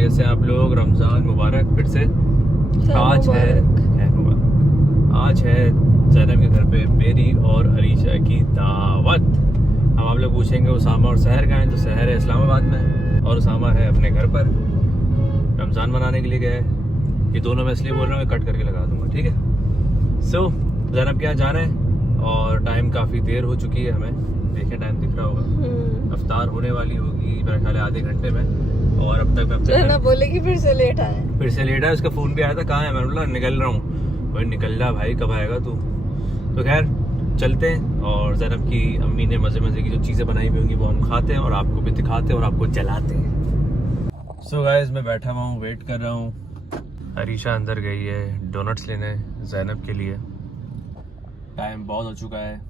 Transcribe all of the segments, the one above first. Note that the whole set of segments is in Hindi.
खैरियत से आप लोग? रमज़ान मुबारक फिर से। आज है ज़ैनब के घर पे मेरी और अरीशा की दावत। हम आप लोग पूछेंगे उसामा और सहर का है, तो सहर है इस्लामाबाद में और उसामा है अपने घर पर रमज़ान मनाने के लिए गए। ये दोनों मैं इसलिए बोल रहा हूँ, कट करके लगा दूंगा, ठीक है। सो ज़ैनब के यहाँ जाना है और टाइम काफ़ी देर हो चुकी है, हमें देखें टाइम दिख रहा होगा, अफ्तार होने वाली होगी मेरे ख्याल आधे घंटे में। और अब तक मैं बोलेगी फिर से लेट आया, उसका फ़ोन भी आया था, कहाँ है? मैंने बोला निकल रहा हूँ। भाई निकल जा भाई, कब आएगा तू? तो खैर चलते हैं और ज़ैनब की अम्मी ने मज़े मज़े की जो चीज़ें बनाई हुई होंगी वो हम खाते हैं और आपको भी दिखाते हैं और आपको जलाते हैं। सो गाइस मैं बैठा हुआ हूँ, वेट कर रहा हूँ। अरीशा अंदर गई है डोनट्स लेने ज़ैनब के लिए। टाइम बहुत हो चुका है,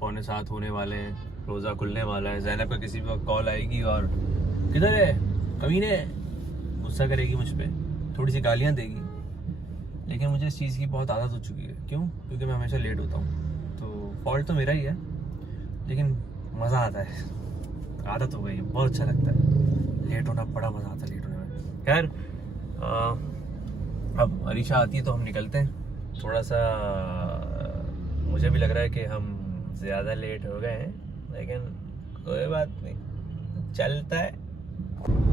6:45 होने वाले हैं, रोज़ा खुलने वाला है। ज़ैनब का किसी वक्त कॉल आएगी और किधर है कमीने, गुस्सा करेगी मुझ पर, थोड़ी सी गालियाँ देगी। लेकिन मुझे इस चीज़ की बहुत आदत हो चुकी है। क्यों? क्योंकि मैं हमेशा लेट होता हूँ, तो फॉल्ट तो मेरा ही है, लेकिन मज़ा आता है, आदत हो गई है, बहुत अच्छा लगता है लेट होना, बड़ा मज़ा आता है लेट होने में। खैर अब अरीशा आती है तो हम निकलते हैं। थोड़ा सा मुझे भी लग रहा है कि हम ज़्यादा लेट हो गए हैं, लेकिन कोई बात नहीं, चलता है।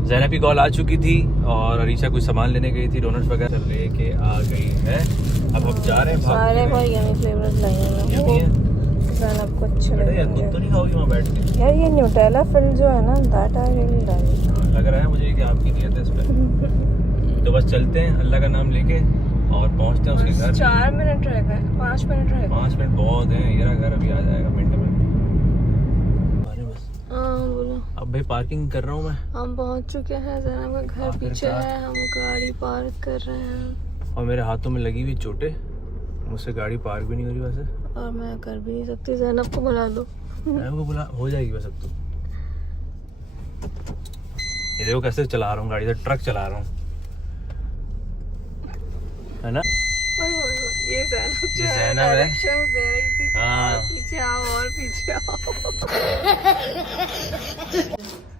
ज़ैनब की कॉल आ चुकी थी और अरीशा कुछ सामान लेने गई थी, डोनट्स वगैरह लेके आ गई है। अब हम जा रहे हैं, सारे बहुत यमी फ्लेवर्स लगे हैं, ज़ैनब को अच्छे लग रहे हैं। खुद तो नहीं खाओगी वहाँ बैठ के? यार ये न्यूटेला फिल जो है ना, दैट आई रियली लाइक। लग रहा है मुझे कि आपकी नियत है इस पर। तो बस चलते हैं अल्लाह का नाम लेके और पहुँचते हैं उसके घर। 4 मिनट रह गए, 5 मिनट रह गए। 5 मिनट बहुत है, ये घर अभी आ जाएगा मिनट में। बोलो। अब भाई पार्किंग कर रहा हूँ मैं। हम पहुंच चुके हैं, ज़ैनब का घर पीछे है, हम गाड़ी पार्क कर रहे हैं और मेरे हाथों में लगी हुई चोटें, मुझसे गाड़ी पार्क भी नहीं हो रही वैसे, और मैं कर भी नहीं सकती। ज़ैनब को बुला दो। को बुला, हो जाएगी वैसे तो। ये देखो कैसे चला रहा हूँ गाड़ी, से ट्रक चला रहा हूँ, है ना? ये ज़ैनब है, डायरेक्शंस दे रही थी। हाँ। पीछे आओ और पीछे आओ।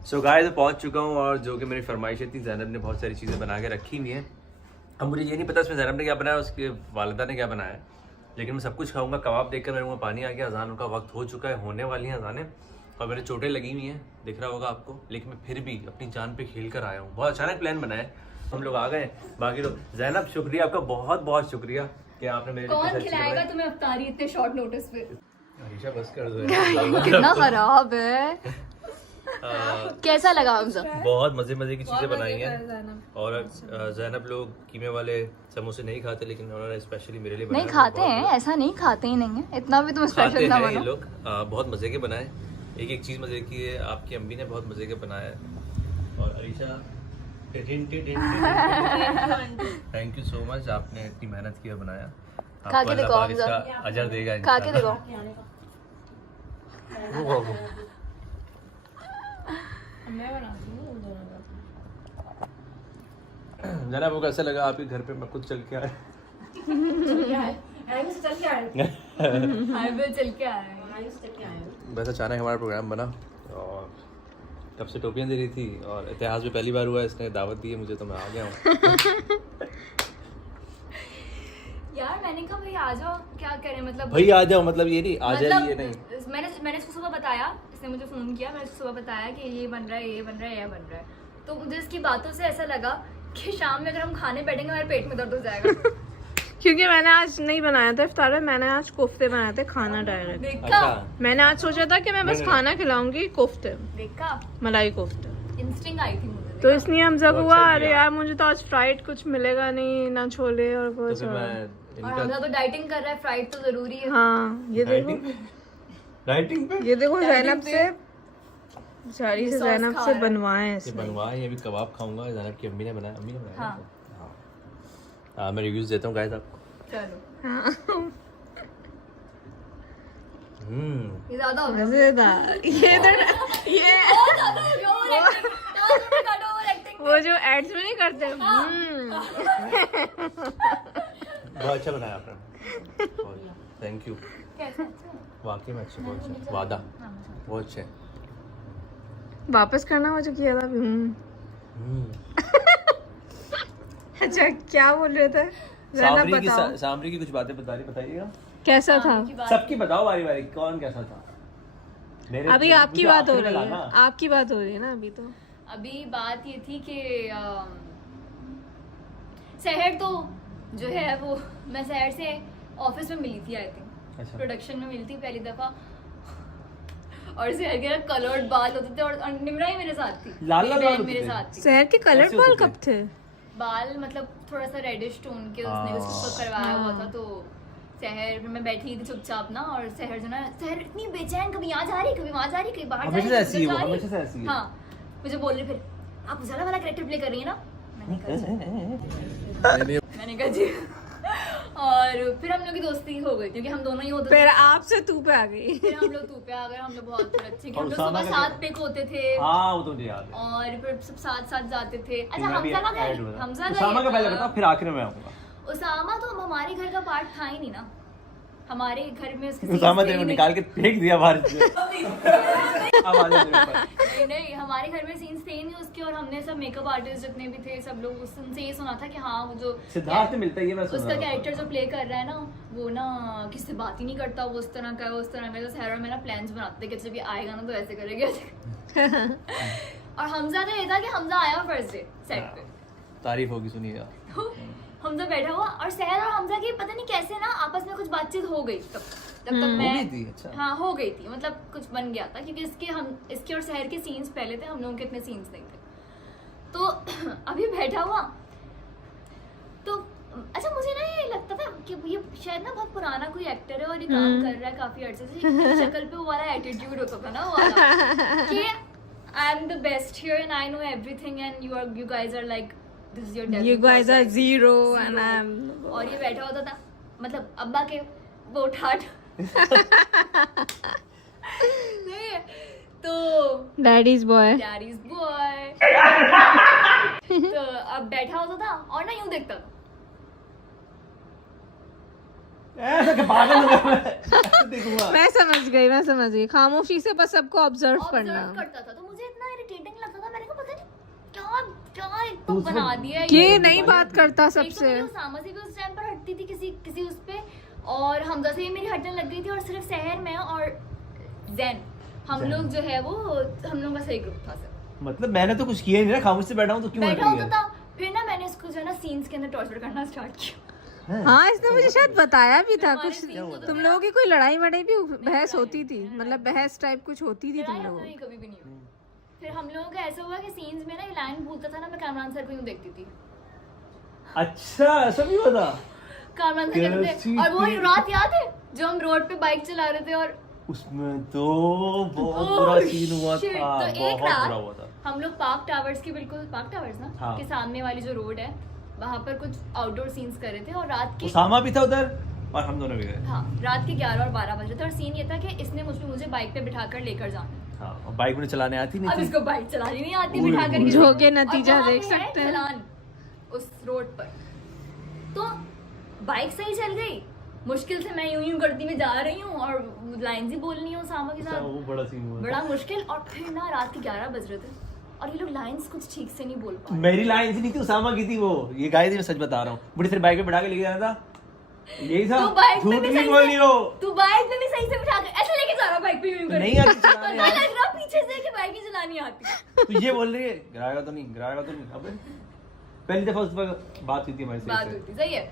सो गाइस पहुंच चुका हूँ और जो कि मेरी फरमाइशें थी, ज़ैनब ने बहुत सारी चीज़ें बना के रखी हुई हैं। अब मुझे ये नहीं पता इसमें ज़ैनब ने क्या बनाया, उसके वालिदा ने क्या बनाया, लेकिन मैं सब कुछ खाऊंगा। कबाब देखकर मेरे मुँह में पानी आ गया। अजान का वक्त हो चुका है, होने वाली हैं अजानें और मेरे चोटें लगी हुई हैं, दिख रहा होगा आपको, लेकिन मैं फिर भी अपनी जान पे खेल कर आया हूँ। बहुत अचानक प्लान बनाया है, हम लोग आ गए। बाकी लोग, ज़ैनब शुक्रिया आपका, बहुत बहुत शुक्रिया कि आपने मेरे लिए कौन खिलाएगा तुम्हें अफ्तारी इतने शॉर्ट नोटिस पे? अरीशा बस कर दो। कितना खराब है। कैसा लगा हमसे? बहुत मजे की चीजें बनाई हैं और ज़ैनब लोग कीमे वाले समोसे नहीं खाते, लेकिन उन्होंने स्पेशली मेरे लिए बनाए। नहीं खाते हैं, ऐसा नहीं खाते ही नहीं है, इतना भी तुम स्पेशल ना ये बनो। लोग बहुत मजे के बनाए, एक एक चीज मजे की है। आपकी अम्मी ने बहुत मजे के बनाया है और Arisha thank you so much, आपने इतनी मेहनत की और बनाया। खा के देखो, इसका अजर देगा, खा के देखो। ज़रा वो कैसा लगा आपके घर पे? मैं खुद चल के आया। बस अचानक हमारा प्रोग्राम बना और तब से टोपियाँ दे रही थी और इतिहास में पहली बार हुआ इसने दावत दी है मुझे, तो मैं आ गया हूँ। यार मैंने कहा भाई आ जाओ, क्या करें, मतलब भाई आ जाओ मतलब ये नहीं आ जाइए, नहीं। मैंने इसको सुबह बताया, इसने मुझे फोन किया, मैंने सुबह बताया कि ये बन रहा है, ये बन रहा है, ये बन रहा है, तो मुझे इसकी बातों से ऐसा लगा कि शाम में अगर हम खाने बैठेंगे हमारे पेट में दर्द हो जाएगा। क्योंकि मैंने आज नहीं बनाया था इफ्तार में, मैंने आज कोफ्ते बनाए थे, खाना डायरेक्ट। देखा? मैंने आज सोचा था कि मैं बस खाना खिलाऊंगी, कोफ्ते, देखा? मलाई कोफ्ते। इंस्टिंक्ट आई थी मुझे, तो इसलिए हम जब हुआ, अच्छा अरे यार मुझे तो आज फ्राइड कुछ मिलेगा नहीं, ना छोले और कुछ। और हमजा तो डाइटिंग कर रहा है, फ्राइड तो जरूरी है। हाँ ये देखो, डाइटिंग पे ये देखो ज़ैनब से सारी से ज़ैनब से बनवाए ये बनवाए। ये भी कबाब खाऊंगा, ज़ैनब की अम्मी ने बनाया, अम्मी ने बनाया। हाँ मैं रिव्यूज देता हूँ गाइस आपको। चलो ये ज्यादा हो गया, मजेदार। ये वो जो एड्स में नहीं करते। बहुत अच्छा बनाया आपने, थैंक यू। वाकई में अच्छा, बहुत अच्छा, वादा बहुत अच्छा है। वापस करना वो जो किया था। अच्छा क्या बोल रहे थे? सामरी की कुछ बातें बताइएगा। कैसा था? सबकी बताओ बारी बारी, कौन कैसा था? अभी आपकी बात हो रही है, आपकी बात हो रही है ना अभी तो। अभी बात ये थी कि शहर तो जो है वो, मैं शहर से ऑफिस में मिली थी आई थिंक। अच्छा। प्रोडक्शन में मिली थी पहली दफा, और शहर के कलर्ड बाल होते थे, और निम्रा ही मेरे साथ थी, लाल लाल बाल मेरे होते थे? साथ थी। शहर के कलर बाल कब थे? बाल मतलब थोड़ा सा रेडिश टोन के उसने कुछ करवाया हुआ था, तो शहर में मैं बैठी थी चुपचाप ना, और शहर जो ना, शहर इतनी बेचैन, कभी यहाँ जा रही कभी वहाँ जा रही, कभी बाहर जा रही, हमेशा ऐसी है वो, हमेशा से ऐसी है। हाँ, मुझे बोल रही फिर आप उजाला वाला कैरेक्टर प्ले कर रही है ना, मैंने कहा जी। और फिर हम लोग की दोस्ती हो गई क्योंकि हम दोनों ही होते थे। फिर आपसे तू पे आ गई। फिर हम लोग तू पे आ गए, हम लोग बहुत फिर अच्छे, हम और लोग उसामा सुबह का 7 पे होते थे। हाँ वो तो मुझे याद है। और फिर सब साथ साथ जाते थे। अच्छा मैं भी हमजा का ऐड हुआ था। हमजा उसामा का पहले बता, फिर आखिर में आऊंगा। उसामा तो हमारे घर का पार्ट था ही नहीं ना, हमारे घर में उसके उसामा scenes तेरे को थे ही निकाल के फेंक दिया बाहर से। अब आ जा तेरे ऊपर। नहीं नहीं, हमारे घर में सीन्स थे ही नहीं उसके, और हमने सब मेकअप आर्टिस्ट जितने भी थे सब लोग उनसे ये सुना था कि हाँ वो जो सिद्धार्थ से मिलता ही है, मैं सुना उसका रहा था। कैरेक्टर जो प्ले कर रहा है ना, वो ना किससे बात ही नहीं करता, वो उस तरह का है, उस तरह का। तो सहरा में ना प्लान्स बनाते कि जब ये आएगा ना तो ऐसे करेंगे और हमजा का ये था कि हमजा आया फर्स्ट डे सेट पे, तारीफ होगी सुनिएगा। तो हमजा बैठा हुआ, और सहर और हमजा की पता नहीं कैसे ना आपस में कुछ बातचीत हो गई। तब तक मैं हो गई थी? अच्छा। हाँ हो गई थी, मतलब कुछ बन गया था, क्योंकि इसके और सहर के सीन्स पहले थे, हम लोगों के इतने सीन्स नहीं थे। तो अभी बैठा हुआ तो अच्छा मुझे ना ये लगता था कि ये शायद ना बहुत पुराना कोई एक्टर है और ये काम कर रहा है काफी अर्से से, शक्ल पे वो वाला एटीट्यूड होता था ना वो वाला कि I am the best here and I know everything and you guys are like this is your debut, You guys are zero and I'm और ये बैठा होता था, मतलब अब्बा के वो ठाठ नहीं है, तो daddy's boy. डैडीज बॉय तो अब बैठा होता था और ना यूं देखता था, ऐसा क्या पागल हो गया मैं? देखूंगा। मैं समझ गई खामोशी से बस सबको ऑब्जर्व करना। ऑब्जर्व करता था। तो मुझे इतना इरिटेटिंग लगता था, मैंने कहा पता नहीं क्या क्या एक तो तू बना दिया है ये नहीं बात करता एक तो सबसे। मेरी उसामा से भी उस टाइम पर हटती थी किसी उस पे, और हमजा से भी मेरी हटने लग गई थी, और सिर्फ सहर में और जैन हम जैन। लोग जो है वो हम लोगों का सही ग्रुप था सर। मतलब मैंने तो कुछ किया ही नहीं ना, खामोश से बैठा हूँ तो क्यों हट बैठा रही होता है? था, फिर ना मैंने इसको जो है ना सीन्स के अंदर टॉर्चर करना स्टार्ट किया। हाँ इसने मुझे शायद बताया भी था हमारे कुछ, scene को तो तुम मेरा- लोगों की कोई लड़ाई वड़ाई भी बहस होती थी, मतलब बहस टाइप कुछ होती थी तुम लड़ाई हम लोगों लोगों की कभी भी नहीं हुई। फिर हम लोगों का ऐसा हुआ कि सीन्स में ना ये लाइन भूलता था ना, मैं कामरान सर को यूं देखती थी, अच्छा ऐसा भी हुआ था? कामरान सर कहते थे। और वो रात याद है जो हम रोड पे बाइक चला रहे थे, और उसमें तो बहुत बुरा सीन हुआ shit, था, तो एक बहुत रात बुरा हुआ था। हम लोग पार्क टावर्स की बिल्कुल पार्क टावर्स ना हाँ। के सामने वाली जो रोड है वहाँ पर कुछ आउटडोर सीन्स कर रहे थे, और रात के उसामा भी था उधर और हम दोनों भी गए। हाँ रात के 11 और 12 बज रहे थे, और सीन ये था कि इसने मुझे बाइक पे बिठाकर लेकर जाना। हाँ, और बाइक मुझे चलाने आती अब नहीं थी। इसको बाइक चलानी नहीं आती, ओए बिठा कर ओए। जो के नतीजा देख सकते सकते हैं। हैं उस रोड पर। तो बाइक सही चल गई, मुश्किल से मैं यूं करती मैं जा रही हूँ और लाइन ही बोलनी है उसामा के अच्छा, साथ, वो बड़ा सीन हुआ बड़ा मुश्किल। और फिर ना रात के 11 बज रहे थे और ये लोग लाइंस कुछ ठीक से नहीं बोल पा था। रहे। मेरी लाइन से नहीं थी, उसामा की थी वो, ये गाय थी, मैं सच बता रहा हूँ। मुझे सिर्फ बाइक पे बिठा के लेके जाना था, यही था। तू बाइक पे झूठ भी नहीं सही बोल रही हो। तू बाइक पे भी सही से बिठा कर ऐसे लेके जा रहा बाइक पे यूं कर नहीं आती चलाने तो यार। लग रहा पीछे से कि बाइक ही चलानी आती। तो ये बोल रही है गिराएगा तो नहीं, गिराएगा तो नहीं। अबे पहली दफा उस पर बात हुई थी हमारी बात सही हुई से। थी, सही है।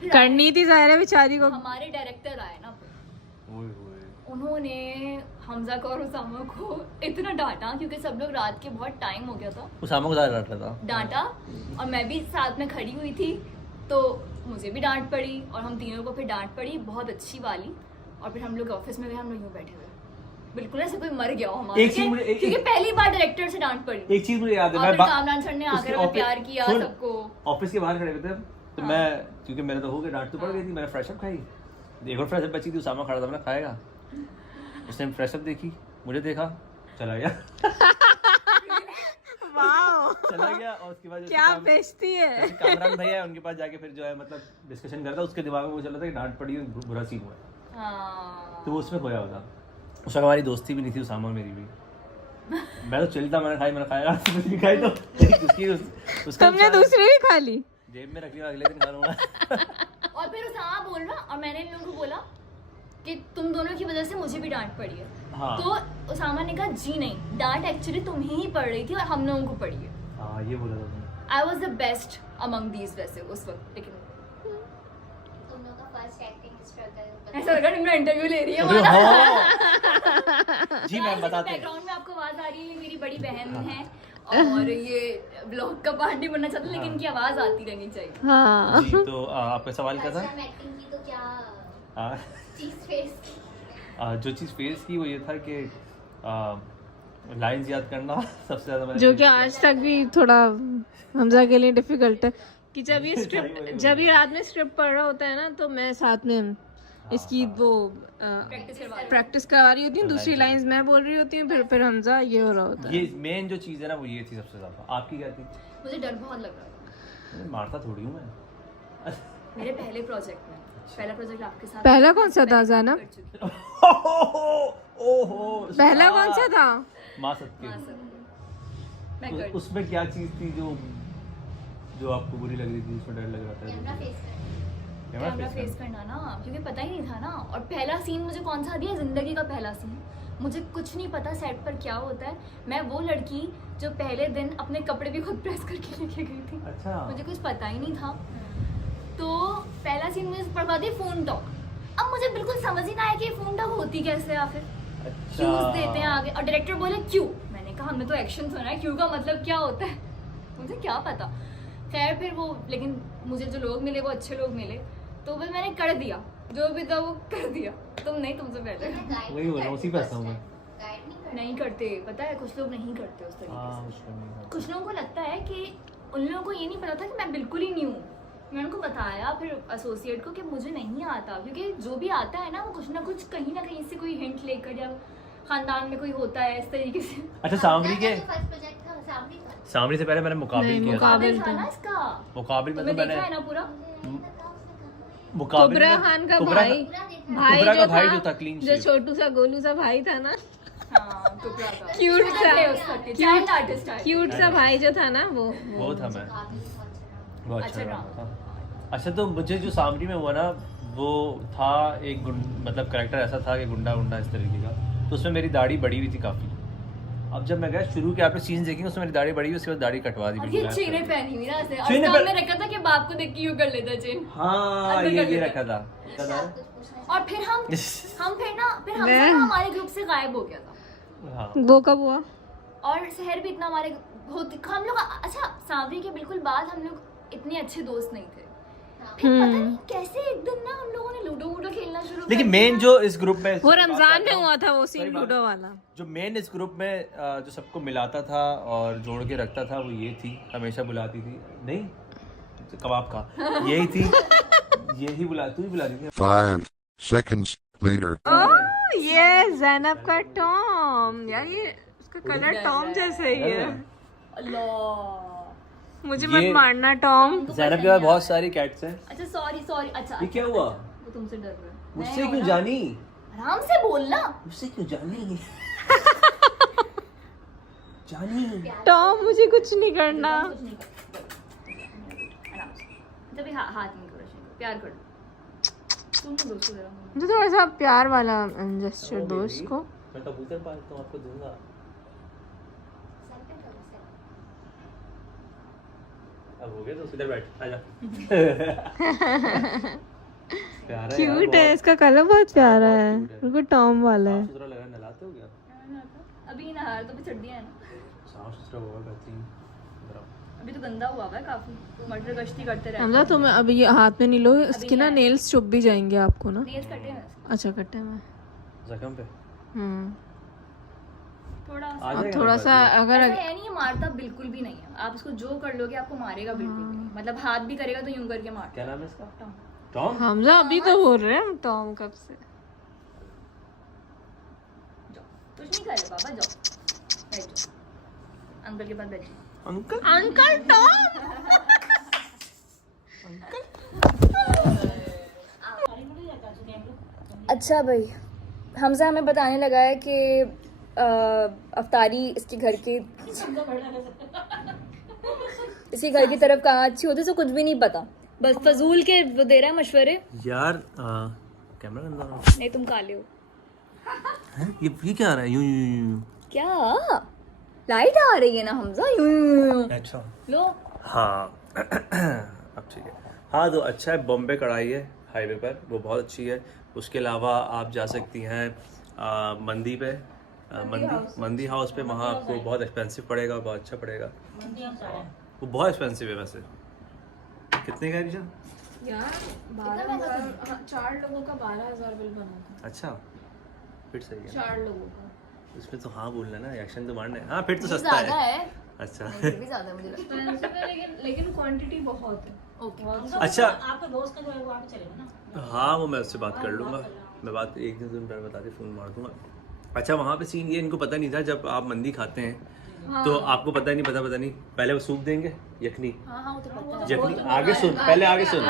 फिर करनी थी जाहिर है बेचारी को। हमारे डायरेक्टर आए ना, ओए होए। उन्होंने हमजा को और उसामा को इतना डांटा, क्योंकि सब लोग रात के बहुत टाइम हो गया था, उसामा को ज्यादा डांट रहा था। डांटा। और मैं भी साथ में खड़ी हुई थी, तो मुझे भी डांट पड़ी, और हम तीनों को फिर डांट पड़ी बहुत अच्छी वाली। और फिर हम लोग ऑफिस में गए, हम लोग यूं बैठे हुए बिल्कुल ऐसे कोई मर गया हो हमारे, एक चीज मुझे- क्योंकि पहली बार डायरेक्टर से डांट पड़ी। एक चीज मुझे याद है, और मैं फिर कामरान सर ने आकर हमें प्यार किया सुन, सबको। ऑफिस के बाहर खड़े हुए थे तो हाँ। मैं, क्योंकि मैंने तो हो गया, डांट तो पड़ गई थी, मैंने फ्रेश अप खाई, एक और फ्रेश अप बची थी, उसामा खड़ा था, मैंने खाएगा, उसने फ्रेश अप देखी, मुझे देखा, चला गया। वाओ चला गया। और उसके बाद क्या बेइज्जती है। कामरान भैया है, उनके पास जाके फिर जो है मतलब डिस्कशन करता, उसके दिमाग में वो चल रहा था कि डांट पड़ी, बुरा सीन हुआ है, हाँ तो वो उसमें खोया होता। उस वक्त हमारी दोस्ती भी नहीं थी, उसामा मेरी भी। मैं तो चिल्ता, मैंने खाया कुछ नहीं खाई तो उसका तुमने दूसरी भी खा ली? जेब में रख लिया, अगले दिन खा लूंगा। और फिर उसामा बोल रहा, और मैंने इन लोगों को बोला कि तुम दोनों की वजह से मुझे भी डांट पड़ी है। हाँ। तो उसामा ने कहा जी नहीं, डांट एक्चुअली तुम्हें ही पड़ रही थी और हम लोगों को पड़ी है। हाँ ये बोला था तुमने। I was the best among these वैसे उस वक्त, लेकिन तुम लोगों का फर्स्ट एक्टिंग स्ट्रगल ऐसा लगा तुमने इंटरव्यू ले रही है अरे हमारा। हाँ। जी मैम बताते हैं। बैकग्राउंड में आपको आवाज आ रही है, ये मेरी बड़ी बहन है और ये ब्लॉग का पार्ट नहीं बनना चाहता, लेकिन इनकी आवाज आती रहनी चाहिए। हाँ। जी तो आपका सवाल क्या था? एक्टिंग की तो क्या हाँ। चीज फेस की? जो चीज़ फेस की वो ये था कि लाइंस याद करना सबसे ज़्यादा मैंने जो face कि किया। आज तक भी थोड़ा हमजा के लिए डिफिकल्ट है कि जब ये रात में स्क्रिप्ट पढ़ रहा होता है ना, तो मैं साथ में इसकी वो प्रैक्टिस करवा रही होती हूँ, दूसरी लाइंस मैं बोल रही होती हूँ, फिर हमजा ये हो रहा होता है। ये मेन जो चीज़ है ना वो ये थी सबसे ज़्यादा। आपकी क्या थी? मुझे डर बहुत लग रहा था मारता थोड़ी हूँ मैं। मेरे पहले प्रोजेक्ट में। पहला प्रोजेक्ट आपके साथ पहला कौन सा था जाना? कर चुकी हूँ। ओहो पहला कौन सा था? माँ सत्य। हाँ, सर। मैं कर उसमें क्या चीज़ थी जो आपको बुरी लग रही थी, उसमें डर लग रहा था? कैमरा फेस करना। कैमरा फेस करना ना, क्योंकि पता ही नहीं था ना। और पहला सीन मुझे कौन सा दिया, जिंदगी का पहला सीन। मुझे कुछ नहीं पता सेट पर क्या होता है। मैं वो लड़की जो पहले दिन अपने कपड़े भी खुद प्रेस करके लेके गई थी। अच्छा। मुझे कुछ पता ही नहीं था। तो पहला सीन मुझे पढ़वा दी फोन टॉक। अब मुझे बिल्कुल समझ ही ना आया कि फोन टॉक होती कैसे, या फिर क्यूज देते हैं आगे। और डायरेक्टर बोले क्यू, मैंने कहा हमने तो एक्शन सुना है, क्यू का मतलब क्या होता है, मुझे क्या पता। खैर फिर वो, लेकिन मुझे जो लोग मिले वो अच्छे लोग मिले, तो फिर मैंने कर दिया जो भी था वो कर दिया। तुम नहीं, तुमसे पहले वही बोला, उसी पे हंसा हूं मैं। गाइड नहीं नहीं करते, पता है कुछ लोग नहीं करते उस तरीके से। कुछ लोगों को लगता है कि उन लोगों को ये नहीं पता था कि मैं बिल्कुल ही न्यू हूँ। मैंने उनको बताया फिर एसोसिएट को कि मुझे नहीं आता, क्योंकि जो भी आता है ना वो कुछ ना कुछ कहीं ना कहीं से कोई हिंट लेकर, या खानदान में कोई होता है इस तरीके से। अच्छा सांवरी के फर्स्ट प्रोजेक्ट था सामने का। सांवरी से पहले मैंने मुकाबिल किया था। मुकाबिल था ना इसका, मुकाबिल में तो तुम्हें मैंने देखा है ना पूरा। मुकाबिल कुबरा में- खान का कुबरा- भाई कुबरा का भाई जो था, clean जो sheet। छोटू सा गोलू सा भाई था ना, हाँ, टुकड़ा था। क्यूट सा चाइल्ड आर्टिस्ट है। क्यूट सा भाई जो था ना वो वो था मैं, काबिल बहुत अच्छा वो अच्छा अच्छा ड्रामा था। अच्छा तो मुझे जो सांवरी में हुआ ना वो था एक मतलब कैरेक्टर ऐसा था कि गुंडा गुंडा इस तरीके का। तो उसमें मेरी दाढ़ी बड़ी हुई थी काफी। अब जब मैं गया शुरू के आपने सीन देखेंगे उसमें मेरी दाढ़ी बड़ी हुई, उसके बाद दाढ़ी कटवा दी और बिल्कुल ये ऐसे। चेनें पहनी हुई ना ऐसे, और चेनें सामने पहन- रखा था कि बाप को देख के यूं कर लेता चेन। हाँ अंदर कर ये लेता। रखा था। कुछ पूछना और फिर हम फिर हमसे मैं- ना हमारे ग्रुप से गायब हो गया था। हाँ वो कब हुआ? और शहर भी इतना हमारे हम लोग, अच्छा सांवरी के बिल्कुल बाद हम लोग इतने अच्छे दोस्त नहीं थे। फिर पता नहीं कैसे एक दिन ना हम लोगों ने लूडो वूडो खेलना शुरू कर लेकिन दिया। मेन जो इस ग्रुप में वो रमजान में हुआ था वो सही सीन बात। लूडो वाला। जो मेन इस ग्रुप में जो सबको मिलाता था और जोड़ के रखता था वो ये थी, हमेशा बुलाती थी, नहीं तो कबाब का यही थी, यही तू ही बुलाती थी। 5 seconds later. ओह ये ज़ैनब का टॉम, यार ये उसका कलर टॉम जैसा ही है। अल्लाह, मुझे ये- मत मारना टॉम। ज़ैनब के पास बहुत सारी कैट्स हैं। अच्छा सॉरी अच्छा ये क्या हुआ? वो तुमसे डर रहा है। मुझसे मैं क्यों हूं ना। जानी? आराम से बोलना। मुझसे क्यों जानी? जानी टॉम मुझे कुछ नहीं करना। कुछ नहीं कर- आराम से। जब भी हाथ नहीं करो, प्यार करो। तुम दोस्तों जरा मुझे थोड़ा सा प्यार वाला जेस्चर दो इसको। मैं कबूतर पालता हूँ, आपको दूंगा। सर पे करो सर। अब हो गया तो सीधे बैठ, आजा। प्यारा क्यूट है, इसका कलर बहुत प्यारा है, बहुत cute है। बिल्कुल टॉम वाला है। साफ सुथरा लगा, नहलाते हो क्या? अभी नहार तो भी चढ़ दिया है ना। साफ सुथरा होगा बेहतरीन। अभी तो गंदा हुआ है काफी, मटर गश्ती करते रहते हमजा तुम अभी ये हाथ में नहीं लो, इसके ना नेल्स चुभ भी जाएंगे आपको ना। नेल्स कटे हैं अच्छा कटे में। जख्म पे थोड़ा आ सा। अब जाएगा थोड़ा ना सा बाकी। अगर ऐसा है नहीं, ये मारता बिल्कुल भी नहीं है। आप इसको जो कर लोगे आपको मारेगा बिल्कुल भी नहीं। मतलब हाथ भी करेगा तो यूं करके मारता क्या नाम है इसका? है। टॉम। हमजा अभी तो बोल रहे हैं हम टॉम कब से। जाओ, कुछ नहीं करे बाबा, जाओ बैठ जाओ अंकल के पास बैठ जाओ। Uncle uncle Tom. अच्छा भाई, हमजा हमें बताने लगा है कि अफ्तारी इसके घर की तरफ कहाँ अच्छी होती है, तो कुछ भी नहीं पता, बस फजूल के वो दे रहा है मशवरे। यार कैमरा गंदा हो नहीं तुम काले हो। है? ये क्या आ रहा है? यूं यूं यूं। क्या लाइट आ रही है ना हमजा, यूं। अच्छा लो हाँ अब ठीक है। हाँ तो अच्छा है, बॉम्बे कढ़ाई है हाईवे पर, वो बहुत अच्छी है। उसके अलावा आप जा सकती हैं मंदी पे, मंदी हाउस पे, वहाँ आपको बहुत एक्सपेंसिव पड़ेगा, बहुत अच्छा पड़ेगा। वो बहुत एक्सपेंसिव है वैसे। कितने का है ऋषा? यार 12,000, 4 लोगों का 12,000 बिल बना था। अच्छा फिर सही है। 4 लोगों का। इसमें तो हाँ बोलना ना, एक्शन तो मारना है। हाँ फिर तो सस्ता ज्यादा है। है, अच्छा भी ज्यादा मुझे लगता है। एक्सपेंसिव है लेकिन क्वांटिटी बहुत है। ओके अच्छा आपका दोस्त का जो है वो आप चलेगा ना। हाँ वो मैं उससे बात कर लूँगा, मैं बात एक दिन पहले बता के फ़ोन मार दूंगा। अच्छा वहाँ पे सीन ये इनको पता नहीं था, जब आप मंदी खाते हैं तो आपको पता नहीं पहले वो सूप देंगे यखनी, हाँ वो तो पता है। यखनी आगे सुन, पहले आगे सुन,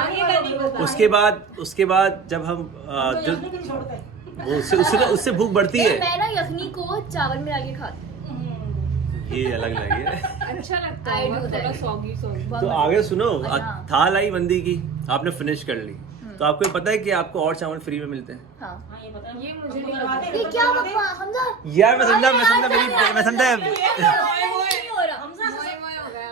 उसके बाद जब हम जो वो उससे भूख बढ़ती है। मैं ना यखनी को चावल में डाल के खाती हूँ। ये अलग लगी है। अच्छा लगता I है do थोड़ा that. Soggy soggy. तो आगे सुनो, अच्छा। थाल आई मंदी की, आपने फिनिश कर ली, तो आपको ये पता है कि आपको और चावल फ्री में मिलते हैं। हाँ हाँ ये पता है। ये मुझे नहीं पता। ये क्या बकवा हमजा, यार मैं समझा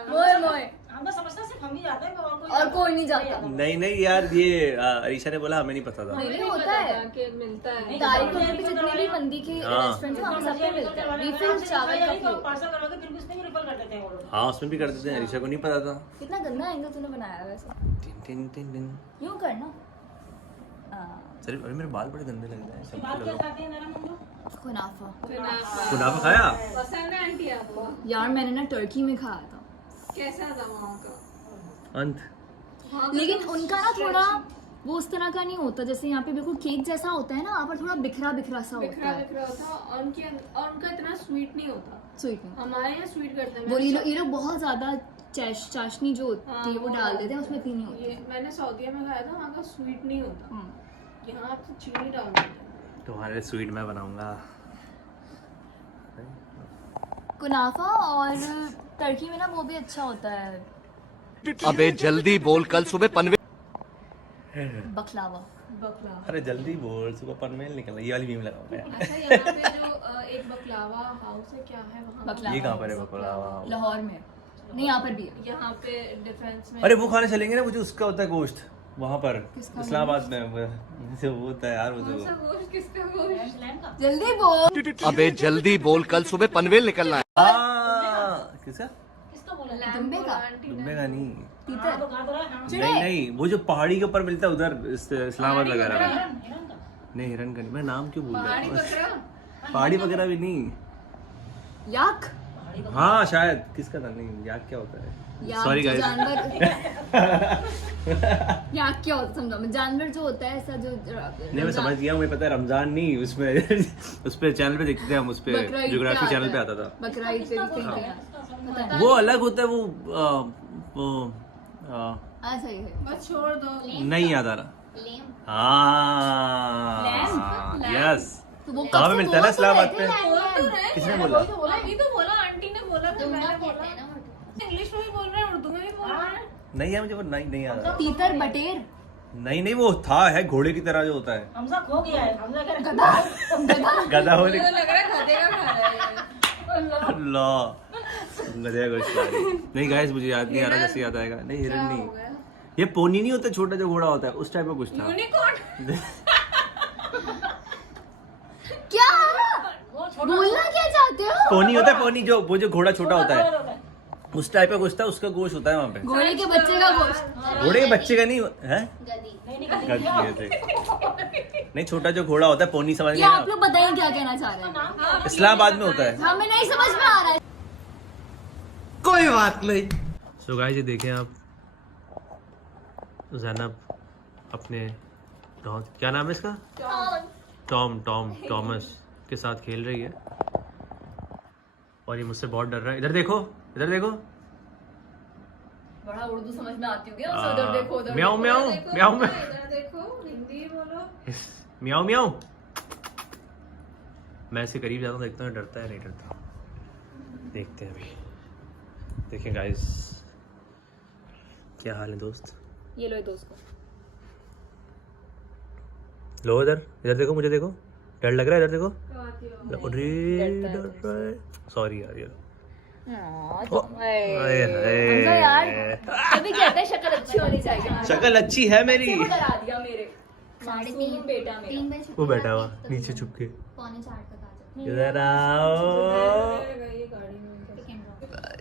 मोए मोए हम तो समझते हैं सिर्फ हम ही जाते हैं और कोई नहीं जाता। नहीं यार, ये अरीशा ने बोला, हमें नहीं पता था। नहीं होता है, के मिलता है। तारीख पे जितने भी मंदी के हाँ। रेस्टोरेंट हैं वहाँ सब पे मिलता है रिफिल चावल का फ्री। पार्सल करवाके फिर भी उसमें भी रिफल कर देते हैं वो लोग। हाँ उसमें भी कर देते हैं, अरीशा को नहीं पता था। कितना गंदा एंगल तूने बनाया है वैसे, टिन। यूं करना। सर अरे मेरे बाल बड़े गंदे लग रहे हैं। सब बात क्या लगाओ। खाते हैं नरम हम लोग? कुनाफा। कुनाफा खाया? पसंद है आंटी आपको? यार मैंने ना टर्की में खाया था, कैसा था वहाँ का? अंत लेकिन उनका ना थोड़ा वो उस तरह का नहीं होता जैसे यहाँ पे बिल्कुल केक जैसा होता है ना, वहाँ पर थोड़ा बिखरा बिखरा सा होता बिखरा है। बिखरा होता और उनका इतना स्वीट नहीं होता। स्वीट में हमारे यहाँ स्वीट करते हैं। वो ये लोग बहुत ज्यादा चाशनी जो होती है वो डाल देते हैं, उसमें इतनी नहीं होती। ये मैंने सऊदीया में खाया था, वहाँ का स्वीट नहीं होता। हम्म। यहाँ आप तो चीनी डाल देते हैं। तुम्हारे स्वीट मैं बनाऊंगा। कुनाफा और टर्की में ना वो भी अच्छा होता है, अबे जल्दी बोल, कल सुबह पनवेल बकलावा। बकलावा। अरे जल्दी बोल, सुबह पनवेल निकलना, ये वाली मीम लगाऊंगा यार। अच्छा यहाँ पे जो एक बकलावा हाउस है, क्या है वहाँ? बकलावा ये कहाँ पर है बकलावा? लाहौर में, नहीं यहाँ पर भी है। यहाँ पे डिफेंस में। अरे वो खाने चलेंगे ना, वो जो उसका होता है गोश्त वहाँ पर, किसका इस्लामाबाद में वो होता है यार वो कौन सा गोश्त? किसका गोश्त? लैम का जल्दी बोल। अबे जल्दी बोल, कल सुबह पनवेल निकलना है। किसका? किसको बोला? दुम्बे का दुम्बे का नहीं, हाँ तो कहा तो रहा है, हाँ। नहीं वो जो पहाड़ी के ऊपर मिलता है उधर इस्लामाबाद वगैरह में। हिरन हिरन का नहीं हिरन का नहीं, मैं नाम क्यों भूल पहाड़ी गया? बकरा। पहाड़ी वगैरह भी नहीं। याक हाँ शायद, किसका था? नहीं याक क्या होता है? याक सॉरी जो गाइस। जानवर याक क्या होता है समझा मैं, जानवर जो होता है ऐसा जो नहीं मैं समझ गया, मुझे पता है रमजान नहीं, उसमें उस पे चैनल पे देखते थे हम, उस पे बकरा ज्योग्राफी चैनल पे आता था। बकरा ईद पे भी कहीं पता है। वो अलग होता है, वो हाँ सही है। बस छोड़ दो। नहीं याद आ रहा। हाँ यस, तो वो वहाँ पे मिलता है ना इस्लामाबाद पे। पे। किसने बोला? अभी तो बोला, आंटी ने बोला तो मैंने कहते बोला। हैं ना उर्दू। इंग्लिश में भी बोल रहे हैं, उर्दू में भी बोल रहे हैं। नहीं है मुझे वो, नहीं याद आ रहा। तीतर बटेर नहीं वो था है घोड़े की तरह जो होता है। हमजा खो गया है, हमजा कह रहा है गधा होने मुझे लग रहा है गधे का खा रहा है। अल्लाह, गधे का गोश्त खा रही है। नहीं गाइस मुझे याद नहीं आ रहा, कैसे याद आएगा? नहीं हिरन हो नहीं, गया? ये पोनी नहीं होता छोटा जो घोड़ा होता है, उस टाइप का कुछ था। यूनिकॉर्न। क्या वो छोटा बोलना क्या चाहते हो? पोनी होता है, पोनी जो वो जो घोड़ा छोटा होता है उस टाइप का कुछ था, उसका गोश्त होता है वहाँ पे। घोड़े के बच्चे का गोश्त। घोड़े के बच्चे का नहीं है, गदी। नहीं छोटा जो घोड़ा होता है, पोनी समझ ये गए आप ना? लोग बताइए क्या कहना चाह रहे हैं? इस्लामाबाद में होता है। हमें नहीं समझ में आ रहा है। कोई बात नहीं। सो गाइस ये देखें आप, ज़ैनब अपने क्या नाम है इसका, टॉमस के साथ खेल रही है और ये मुझसे बहुत डर रहा है। इधर देखो, इधर देखो। बड़ा उर्दू समझ में आती होगी उसे, उधर देखो उधर म्याऊं देखो। म्याऊं म्याऊं इधर देखो, हिंदी बोलो। म्याऊं म्याऊं मैं इसके करीब जाता हूँ, देखता हूँ डरता है नहीं डरता, देखते हैं अभी। देखिए गाइस क्या हाल है दोस्त। ये लो दोस्त को। लो इधर इधर देखो, मुझे देखो, डर लग रहा है, इधर देखो। अरे डर रहा है, सॉरी यार यार। हमजा यार कभी कहते हैं शक्ल अच्छी होनी चाहिए। शक्ल अच्छी है मेरी। वो डरा दिया मेरे 3:30 बेटा मेरा। 3 बजे वो बैठा हुआ नीचे छुप के। 3:45 तक आ जाओ। इधर आओ,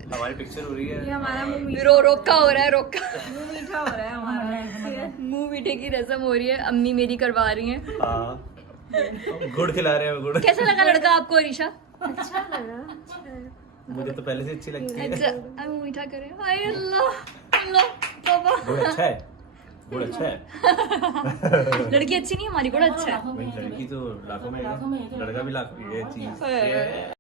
हमारी पिक्चर हो रही है। रोका हो रहा है, रोका मीठा हो रहा है हमारा। मुंह मीठे की रस्म हो रही है, अम्मी मेरी करवा रही हैं। हाँ, गुड़ खिला रहे हैं गुड़। कैसा लगा लड़का आपको अरीशा? मुझे तो पहले से अच्छी लगती है। अच्छा अब मीठा करे। हाय अल्लाह अल्लाह बाबा। गुड़ अच्छा है, गुड़ अच्छा है। लड़की अच्छी नहीं हमारी, बड़ा अच्छा है। भाई लड़की तो लाखों में है, लड़का भी लाखों में है, चीज।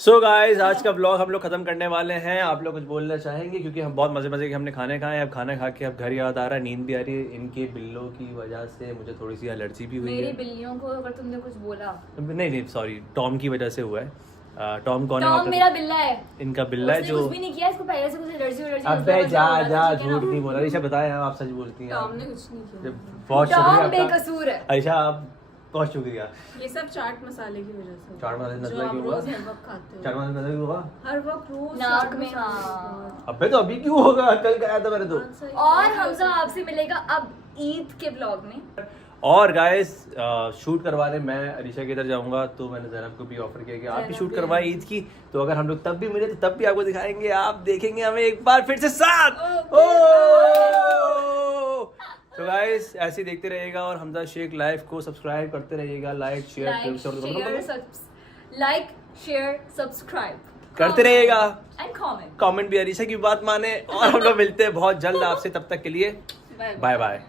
सो गाइस आज का ब्लॉग हम लोग खत्म करने वाले हैं। आप लोग कुछ बोलना चाहेंगे? क्योंकि हम बहुत मजे के हमने खाने खाए, अब खाना खा के अब घर याद आ रहा है, नींद भी आ रही है। इनके बिल्लों की वजह से मुझे थोड़ी सी एलर्जी भी हुई मेरी है। बिल्लियों को अगर तुमने कुछ बोला, नहीं सॉरी, टॉम की वजह से हुआ है। टॉम कौन है? टॉम मेरा बिल्ला है। इनका बिल्ला है उसने जो। कुछ भी नहीं किया, इसको पहले से कुछ एलर्जी अबे जा झूठ नहीं बोला। ईशा बताया, आप सच बोलती हैं। टॉम ने कुछ नहीं किया। बहुत टॉम शुक्रिया आपका। बेकसूर है। ईशा आप बहुत शुक्रिया। ये सब चाट मसाले की वजह से। चाट मसाले जो नजला आप क्यों हुआ? रोज हर वक्त खाते हो। चाट मसाले नजला क्यों हुआ? हर वक्त रोज नाक चाट में, मसाले हाँ। खाते अबे तो अभी क्यों होगा? कल खाया था मैंने तो। हो। सही और है। हमजा आपसे मिलेगा अब ईद के ब्लॉग में। और गाइस शूट करवाने मैं अरीशा के इधर जाऊंगा, तो मैंने ज़ैनब को भी ऑफर किया कि आप भी शूट करवाएं ईद की। तो अगर हम लोग तब भी मिले तो तब भी आपको दिखाएंगे, आप देखेंगे हमें एक बार फिर से साथ। तो गाइस ऐसे ही देखते रहिएगा और हमजा शेख लाइव को सब्सक्राइब करते रहिएगा, लाइक शेयर सब्सक्राइब करते रहिएगा। एंड कमेंट कमेंट भी अरीशा की बात माने। और हम लोग मिलते हैं बहुत जल्द आपसे, तब तक के लिए बाय बाय।